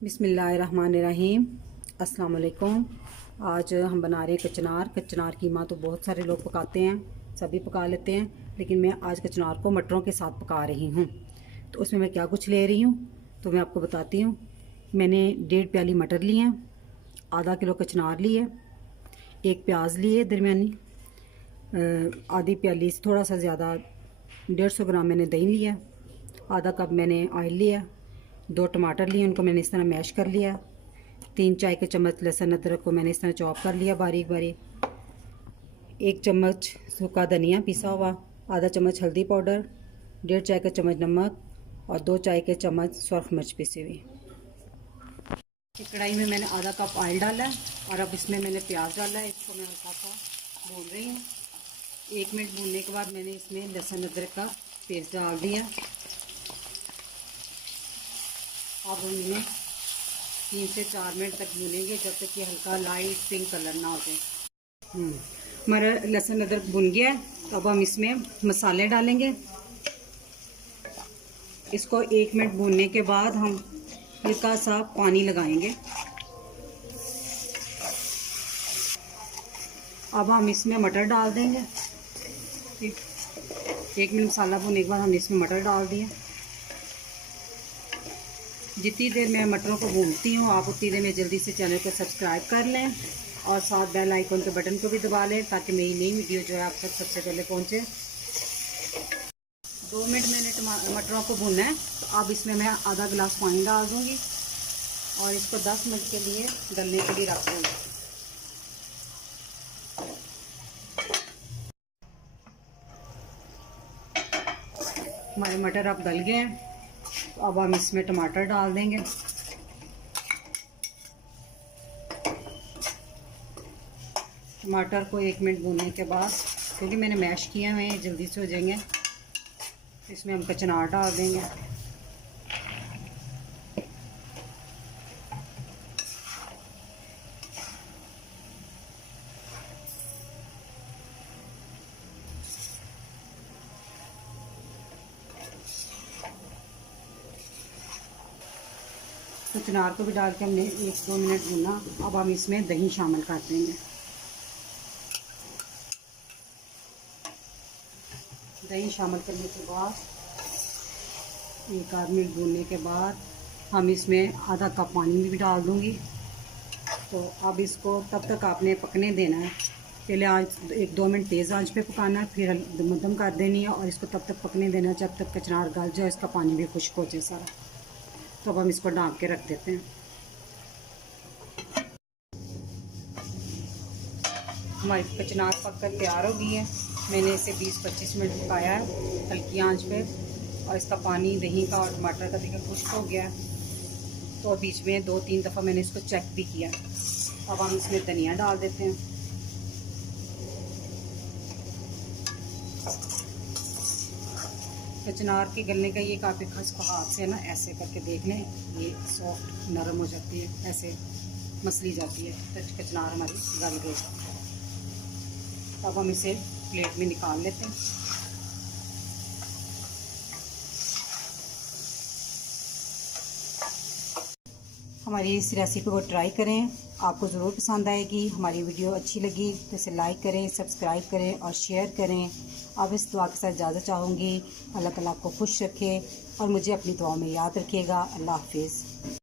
बिस्मिल्लाहिर्रहमानिर्रहीम। अस्सलाम वालेकुम। आज हम बना रहे हैं कचनार। कचनार कीमा तो बहुत सारे लोग पकाते हैं, सभी पका लेते हैं, लेकिन मैं आज कचनार को मटरों के साथ पका रही हूँ। तो उसमें मैं क्या कुछ ले रही हूँ तो मैं आपको बताती हूँ। मैंने 1.5 प्याली मटर लिए हैं, आधा किलो कचनार लिए, एक प्याज लिए दरमियानी, आधी प्याली से थोड़ा सा ज़्यादा 150 ग्राम मैंने दही लिया, आधा कप मैंने ऑयल लिया, 2 टमाटर लिए, उनको मैंने इस तरह मैश कर लिया, 3 चाय के चम्मच लहसुन अदरक को मैंने इस तरह चॉप कर लिया बारीक बारीक, 1 चम्मच सूखा धनिया पिसा हुआ, आधा चम्मच हल्दी पाउडर, 1.5 चाय का चम्मच नमक और 2 चाय के चम्मच सुरख मिर्च पिसी हुई। कढ़ाई में मैंने आधा कप ऑयल डाला है और अब इसमें मैंने प्याज डाला है। इसको मैं हल्का सा भून रही हूँ। 1 मिनट भूनने के बाद मैंने इसमें लहसुन अदरक का पेस्ट डाल दिया। अब हम इन्हें 3 से 4 मिनट तक भूनेंगे जब तक कि हल्का लाइट पिंक कलर ना हो जाए। हमारा लहसुन अदरक भुन गया है। तो अब हम इसमें मसाले डालेंगे। इसको 1 मिनट भूनने के बाद हम हल्का सा पानी लगाएंगे। अब हम इसमें मटर डाल देंगे। 1 मिनट मसाला भूनने के बाद हमने इसमें मटर डाल दिया। जितनी देर मैं मटरों को भूनती हूँ आप उतनी देर में जल्दी से चैनल को सब्सक्राइब कर लें और साथ बेल आइकन के बटन को भी दबा लें ताकि मेरी नई वीडियो जो है आप तक सबसे पहले पहुँचे। 2 मिनट मैंने मटरों को भूनना है। अब इसमें मैं आधा गिलास पानी डाल दूँगी और इसको 10 मिनट के लिए गलने के लिए रख दूँगी। हमारे मटर अब गल गए हैं। तो अब हम इसमें टमाटर डाल देंगे। टमाटर को 1 मिनट भूनने के बाद, क्योंकि मैंने मैश किए हुए हैं जल्दी से हो जाएंगे, इसमें हम कचनार डाल देंगे। कचनार को भी डाल के हमने 1-2 मिनट भूना। अब हम इसमें दही शामिल कर देंगे। दही शामिल करने के बाद 1-8 मिनट भूनने के बाद हम इसमें आधा कप पानी भी डाल दूंगी। तो अब इसको तब तक आपने पकने देना है। पहले आंच 1-2 मिनट तेज़ आंच पे पकाना है, फिर मध्यम कर देनी है और इसको तब तक पकने देना है जब तक कचनार गल जाए, इसका पानी भी खुश्क हो जाए सारा। तो अब हम इसको ढाँप के रख देते हैं। हमारी कचनार पककर तैयार हो गई है। मैंने इसे 20-25 मिनट पकाया है हल्की आंच पे और इसका पानी दही का और टमाटर का देखिए खुश्क हो गया है। तो बीच में 2-3 दफ़ा मैंने इसको चेक भी किया। अब हम इसमें धनिया डाल देते हैं। कचनार के गलने का ये काफ़ी खस को हाथ से ना ऐसे करके देख लें, ये सॉफ्ट नरम हो जाती है, ऐसे मसली जाती है। तो कचनार हमारी गल गई। अब हम इसे प्लेट में निकाल लेते हैं। हमारी इस रेसिपी को ट्राई करें, आपको ज़रूर पसंद आएगी। हमारी वीडियो अच्छी लगी तो इसे लाइक करें, सब्सक्राइब करें और शेयर करें। अब इस दुआ के साथ इजाज़त चाहूँगी। अल्लाह ताला आपको खुश रखे और मुझे अपनी दुआ में याद रखिएगा। अल्लाह हाफिज़।